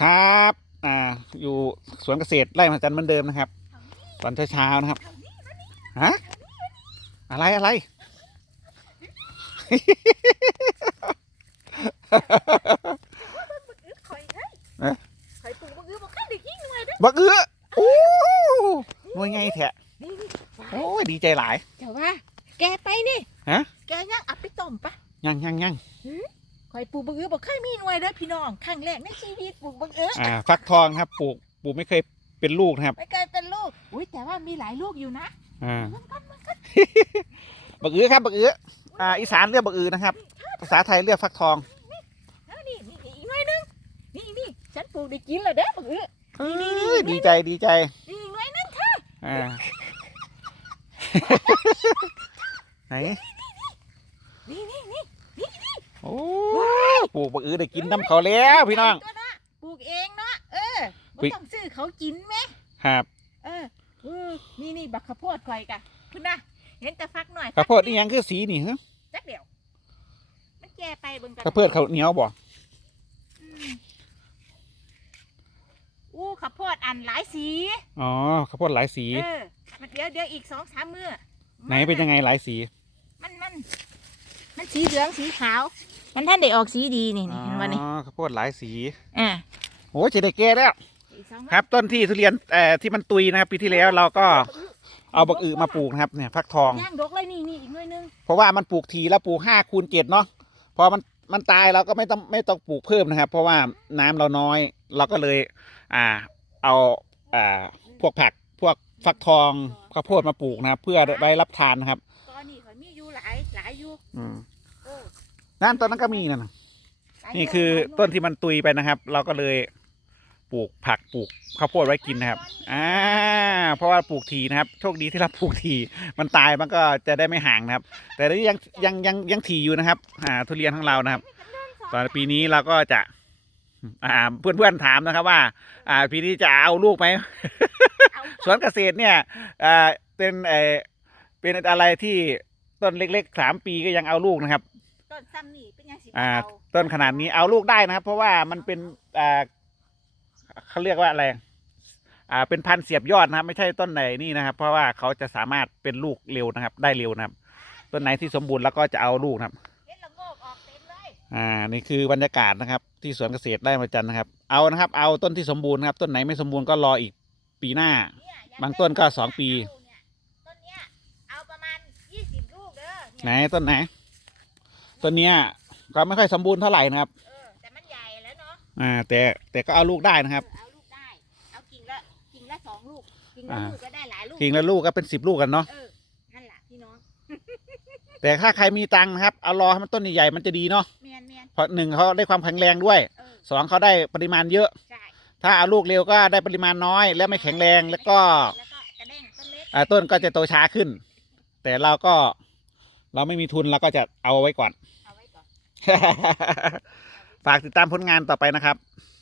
ครับ อ่า อยู่สวนเกษตรไร่มหัศจรรย์เหมือนเดิมนะครับ ตอนเช้าๆนะครับ ฮะ อะไรอะไร บักอึดข่อยเฮ้ยเอ๊ะข่อยปลูกบักอึดบ่ค่อยได้กินเลยเด้อบักเอื้อโอ้หน่วยไงแทะนี่นี่โอ้ยดีใจหลาย เจ้าว่า แกไปนี่ ฮะ แกยังเอาไปต้มปะยังยังยังข่ อยปลูกบักอึดบ่ค่อยมีหน่วยเด้อพี่น้องครั้งแรกในชีวิตปลูกบักอึดอ่าฟักทองครับปลูกปลูกไม่เคยเป็นลูกนะครับไม่เคยเป็นลูกอุ้ยแต่ว่ามีหลายลูกอยู่นะอ่ามันก็มันก็บักเอื้อครับบักเอื้ออ่าอีสานเรียกบักเอื้อนะครับ ภาษาไทยเรียกฟักทองเอานี่นี่อีกหน่วยหนึงนี่นี่ฉันปลูกได้กินแล้วเด้อบักอึดเอ้ยดีใจดีใจนี่อีกหน่วยหนึงอ่าไหนนี่นี่นี่ โอ้ ปลูกบักอื้อได้กินน้ำเขาแล้วพี่น้อง ก็นะปลูกเองเนาะเอออุ๊บ่ยต้องซื้อเขากินแหมครับ เออเออนี่นี่บักข้าวโพดข่อยกะคุณนะเห็นแต่ฟักหน่อยข้าวโพดนี่ยังคือสีนี่ฮะจักเดียวมันแก่ไปเบิ่งกันข้าวโพดเขาวเหนียวบ่อืมอู้ข้าวโพดอันหลายสี อ๋อข้าวโพดหลายสี เออมันเดี๋ยวเดี๋ยวอีกสองสามมื้อไหนเป็นยังไงหลายสี มันมัน มันสีเหลืองสีขาว มันท่านได้ออกสีดีนี่อ๋นี่เห็นว่านี่อข้าวโพดหลายสีอ่าโอ้จะได้แก่แล้วอีกสองมื้อครับต้นที่ทุเรียนเอ่อที่มันตุยนะครับปีที่แล้วเราก็เอาบักอือมาปลูกนะครับเนี่ยฟักทองย่างดกเลยนี่นี่อีกหน่วยหนึงเพราะว่ามันปลูกทีแล้วปลูกห้าคูณเจ็ดเนาะพอมันมันตายเราก็ไม่ต้องไม่ต้องปลูกเพิ่มนะครับ เพราะว่าน้ำเราน้อยเราก็เลย อ่า เอาอ่าพวกผักพวกฟักทองข้าวโพดมาปลูกนะครับ เพื่อได้รับทานนะครับตอนนี้ข่อยมีอยู่หลายหลายอยู่อืมเออ นั่นต้นนั้นก็มีนั่นน่ะหลายนี่ยู่คือหลายหวยต้นที่มันตุยไปนะครับ เราก็เลยปลูกผักปลูกข้าวโพดไว้กินนะครับ อ่า เพราะว่าปลูกทีนะครับ โชคดีที่เราปลูกที มันตายมันก็จะได้ไม่ห่างนะครับ แต่นี่ยังยังยังยังทีอยู่นะครับ อ่า ทุเรียนของเรานะครับ ตอนปีนี้เราก็จะ อ่า เพื่อนเพื่อนๆถามนะครับว่า อ่า ปีนี้จะเอาลูกไหมเอาสวนเกษตรเนี่ย อ่า เป็นเออเป็นอะไรที่ต้นเล็กๆสามปีก็ยังเอาลูกนะครับ ต้นซ้ำนี่เป็นยังสิอ่า เอาต้นขนาดนี้เอาลูกได้นะครับ เพราะว่ามันเป็นอ่าเขาเรียกว่าอะไรอ่าเป็นพันธุ์เสียบยอดนะครับ ไม่ใช่ต้นไหนนี่นะครับ เพราะว่าเขาจะสามารถเป็นลูกเร็วนะครับ ได้เร็วนะครับ ต้นไหนที่สมบูรณ์แล้วก็จะเอาลูกนะครับ เห็นละโงกออกเต็มเลยอ่านี่คือบรรยากาศนะครับ ที่สวนเกษตรไร่มาจันทร์นะครับ เอานะครับ เอาต้นที่สมบูรณ์นะครับต้นไหนไม่สมบูรณ์ก็รออีกปีหน้า เนี่ยอยกบางต้นก็ได้สองปี เอาเนี่ยต้นเนี้ยเอาประมาณยี่สิบลูกเด้อไหนเนี่ยต้นไหน ต้นเนี้ยก็ไม่ค่อยสมบูรณ์เท่าไหร่นะครับ เออแต่มันใหญ่แล้วเนาะอ่า แต่แต่ก็เอาลูกได้นะครับ เออเอาลูกได้ เอากิ่งละกิ่งละสองลูกกิ่งละอ่า ลูกก็ได้หลายลูกกิ่งละลูกก็เป็นสิบลูกกันเนาะเออนั่นแหละพี่น้องแต่ถ้าใครมีตังค์นะครับเอารอให้มันต้นใหญ่ๆมันจะดีเนาะเมียนเมียนเพราะหนึ่งเขาได้ความแข็งแรงด้วยเออสองเขาได้ปริมาณเยอะ ใช่ถ้าเอาลูกเร็วก็ได้ปริมาณน้อย และไม่แข็งแรงแล้วก็แล้วก็กระเด้งต้นเล็กอ่าต้นก็จะโตช้าขึ้น แต่เราก็ เราไม่มีทุนเราก็จะเอาไว้ก่อน เอาไว้ก่อน ฝากติดตามผลงานต่อไปนะครับค